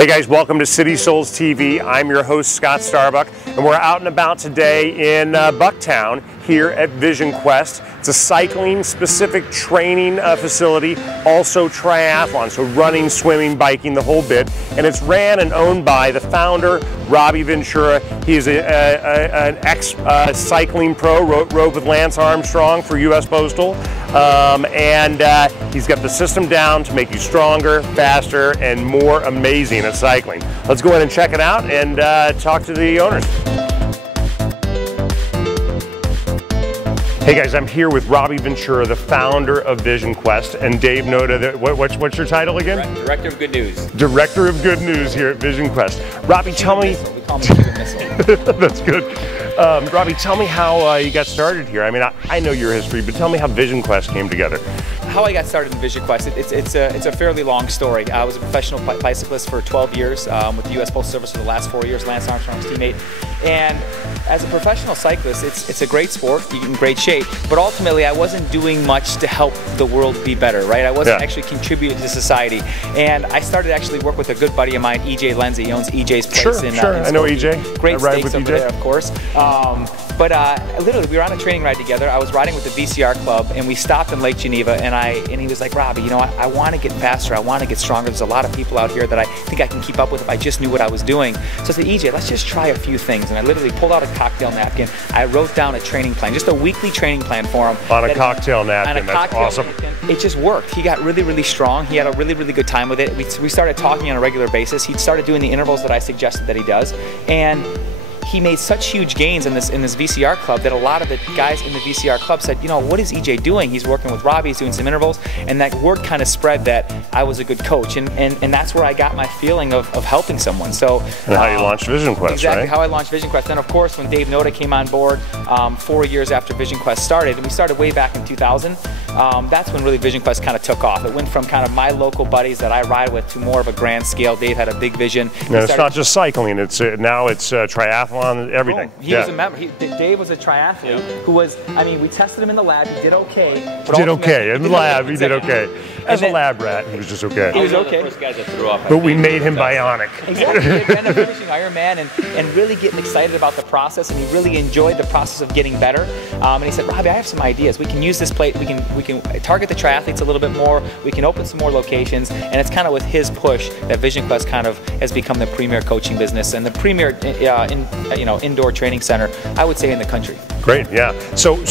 Hey guys, welcome to CitySolesTV. I'm your host, Scott Starbuck, and we're out and about today in Bucktown here at Vision Quest. It's a cycling-specific training facility, also triathlon, so running, swimming, biking, the whole bit. And it's ran and owned by the founder, Robbie Ventura. He's an ex-cycling pro, rode with Lance Armstrong for US Postal. He's got the system down to make you stronger, faster, and more amazing at cycling. Let's go in and check it out and talk to the owners. Hey guys, I'm here with Robbie Ventura, the founder of Vision Quest, and Dave Noda. What's your title again? Director of Good News. Director of Good News here at Vision Quest. Robbie, tell me. We call him a missile. That's good. Robbie, tell me how you got started here. I mean, I know your history, but tell me how Vision Quest came together. How I got started in Vision Quest, it's a fairly long story. I was a professional bicyclist for 12 years with the US Postal Service for the last 4 years, Lance Armstrong's teammate. And as a professional cyclist, it's a great sport, you get in great shape, but ultimately I wasn't doing much to help the world be better, right? I wasn't actually contributing to society. And I started actually work with a good buddy of mine, EJ Lenzi. He owns EJ's place in I know EJ. Great steaks over there, of course. Literally, we were on a training ride together. I was riding with the VCR club, and we stopped in Lake Geneva, and he was like, Robbie, you know, I want to get faster. I want to get stronger. There's a lot of people out here that I think I can keep up with if I just knew what I was doing. So I said, EJ, let's just try a few things. And I literally pulled out a cocktail napkin. I wrote down a training plan, just a weekly training plan for him. On a cocktail napkin, that's awesome. It just worked. He got really, really strong. He had a really, really good time with it. We started talking on a regular basis. He started doing the intervals that I suggested that he does. And he made such huge gains in this VCR club that a lot of the guys in the VCR club said, you know, what is EJ doing? He's working with Robbie, he's doing some intervals, and that word kind of spread that I was a good coach, and that's where I got my feeling of helping someone. So and how you launched Vision Quest, exactly, right? how I launched Vision Quest. Then of course when Dave Noda came on board 4 years after Vision Quest started, and we started way back in 2000, that's when really Vision Quest kind of took off. It went from kind of my local buddies that I ride with to more of a grand scale. Dave had a big vision. No, it's not just cycling, it's now it's triathlon, everything. Oh, he was a member. Dave was a triathlete who was, I mean, we tested him in the lab, he did okay. He did okay, in the lab he did okay. As a lab rat, he was just okay. He was okay. The first guys that threw up, but we made him bionic. Exactly, he ended up finishing Ironman and really getting excited about the process, and he really enjoyed the process of getting better. And he said, Robbie, I have some ideas. We can use this plate, we can target the triathletes a little bit more, we can open some more locations, and it's kind of with his push that Vision Quest kind of has become the premier coaching business and the premier indoor training center, I would say, in the country. Great, yeah. So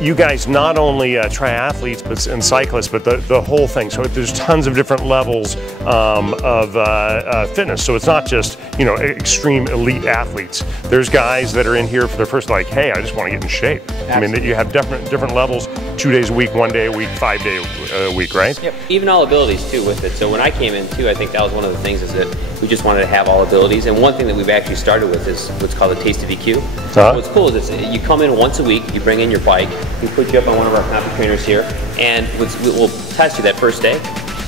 you guys not only triathletes and cyclists, but the whole thing. So there's tons of different levels of fitness. So it's not just, you know, extreme elite athletes. There's guys that are in here for their first, like, hey, I just want to get in shape. Absolutely. I mean, that you have different levels, 2 days a week, 1 day a week, 5 day a week, right? Yep. Even all abilities too with it. So when I came in too, I think that was one of the things is that we just wanted to have all abilities. And one thing that we've actually started with is what's called a taste of EQ. So what's cool is you come in once a week, you bring in your bike, we put you up on one of our comp trainers here, and we'll test you that first day,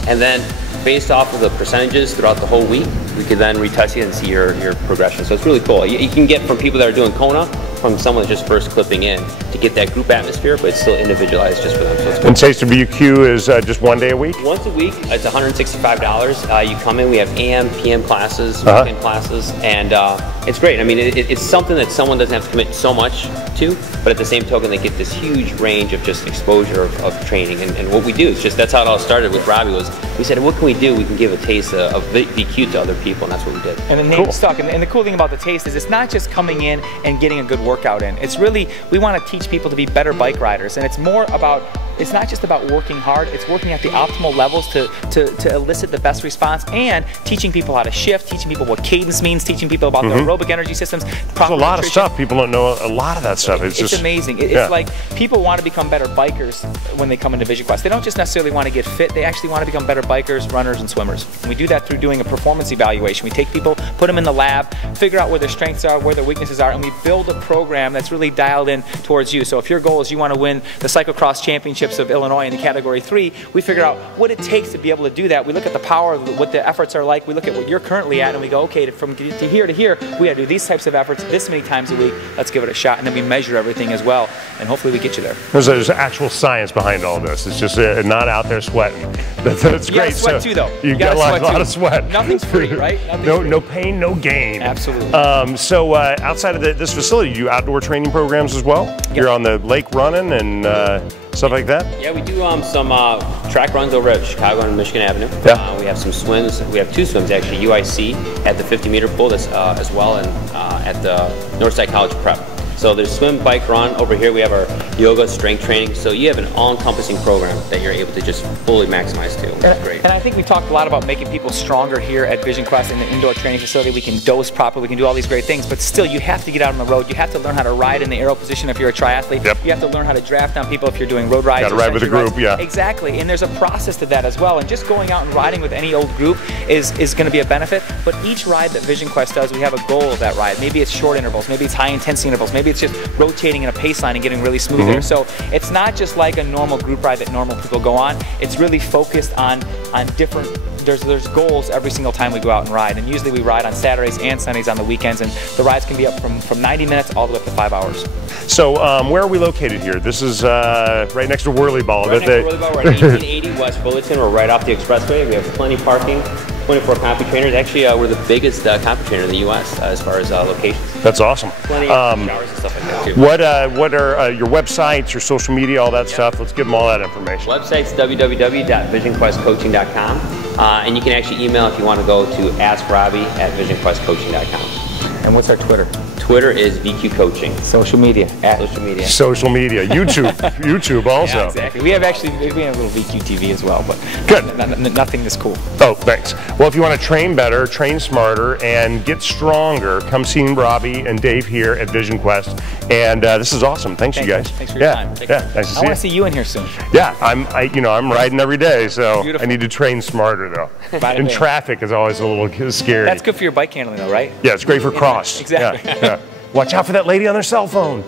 and then based off of the percentages throughout the whole week, we can then retest you and see your progression. So it's really cool. You can get from people that are doing Kona, from someone that's just first clipping in, to get that group atmosphere, but it's still individualized just for them. So it's cool. And Taste of EQ is just 1 day a week? Once a week. It's $165. You come in, we have AM, PM classes, weekend classes, and it's great. I mean, it's something that someone doesn't have to commit so much to, but at the same token, they get this huge range of just exposure of training. And what we do is just, that's how it all started with Robbie, was we said, what can we do? We can give a taste of VQ to other people, and that's what we did. And the name stuck. And the cool thing about the taste is it's not just coming in and getting a good workout in. It's really, we want to teach people to be better bike riders, and it's more about, it's not just about working hard, it's working at the optimal levels to elicit the best response, and teaching people how to shift, teaching people what cadence means, teaching people about the aerobic energy systems. There's a lot of stuff. People don't know a lot of that stuff. It's just amazing. It's like people want to become better bikers when they come into Vision Quest. They don't just necessarily want to get fit, they actually want to become better bikers, runners, and swimmers. And we do that through doing a performance evaluation. We take people, put them in the lab, figure out where their strengths are, where their weaknesses are, and we build a program program that's really dialed in towards you. So if your goal is you want to win the cyclocross championships of Illinois in the category 3, we figure out what it takes to be able to do that. We look at the power, what the efforts are like. We look at what you're currently at, and we go, okay, from to here to here, we got to do these types of efforts this many times a week. Let's give it a shot, and then we measure everything as well, and hopefully we get you there. There's actual science behind all this. It's just not out there sweating. That's you great. Gotta sweat too, though. You got a lot of sweat. Nothing's free, right? No pain, no gain. Absolutely. So outside of this facility, you do outdoor training programs as well? Yep. You're on the lake running and stuff like that? Yeah, we do some track runs over at Chicago and Michigan Avenue. Yeah. We have some swims. We have 2 swims actually, UIC at the 50-meter pool as well, and at the Northside College Prep. So there's swim, bike, run. Over here we have our yoga, strength training. So you have an all-encompassing program that you're able to just fully maximize too, which is great. And I think we talked a lot about making people stronger here at Vision Quest in the indoor training facility. We can dose properly, we can do all these great things, but still you have to get out on the road. You have to learn how to ride in the aero position if you're a triathlete. Yep. You have to learn how to draft on people if you're doing road rides. Got to ride with a group, yeah. Exactly, and there's a process to that as well. And just going out and riding with any old group is going to be a benefit, but each ride that Vision Quest does, we have a goal of that ride. Maybe it's short intervals, maybe it's high intensity intervals, maybe it's just rotating in a pace line and getting really smooth there. So it's not just like a normal group ride that normal people go on. It's really focused on different, there's goals every single time we go out and ride. And usually we ride on Saturdays and Sundays on the weekends, and the rides can be up from 90 minutes all the way up to 5 hours. So where are we located here? This is right next to Whirly Ball. Right next to Whirly Ball. We're at 1880 West Fullerton. We're right off the expressway. We have plenty of parking. 24 comp trainers. Actually, we're the biggest comp trainer in the U.S. As far as locations. That's awesome. Plenty of showers and stuff like that too. What are your websites, your social media, all that stuff? Let's give them all that information. Website's www.visionquestcoaching.com, and you can actually email if you want to go to askrobbie@visionquestcoaching.com. And what's our Twitter? Twitter is VQ Coaching. Social media. Social media. Social media. YouTube. YouTube also. Yeah, exactly. We have a little VQ TV as well, but good. Nothing this cool. Oh, thanks. Well, if you want to train better, train smarter, and get stronger, come see Robbie and Dave here at Vision Quest. And this is awesome. Thanks you guys. Thanks for your time. Nice to see you. I want to see you in here soon. Yeah, I'm riding every day, so Beautiful. I need to train smarter though. And traffic is always a little scary. That's good for your bike handling though, right? Yeah, it's great for cross. Exactly. Yeah. Watch out for that lady on their cell phone.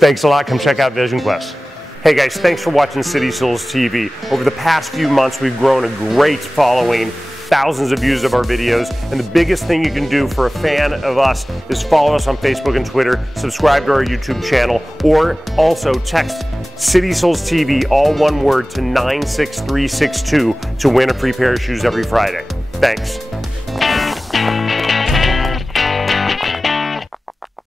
Thanks a lot. Come check out Vision Quest. Hey guys, thanks for watching CitySolesTV. Over the past few months, we've grown a great following, thousands of views of our videos, and the biggest thing you can do for a fan of us is follow us on Facebook and Twitter, subscribe to our YouTube channel, or also text CitySolesTV, all one word, to 96362 to win a free pair of shoes every Friday. Thanks.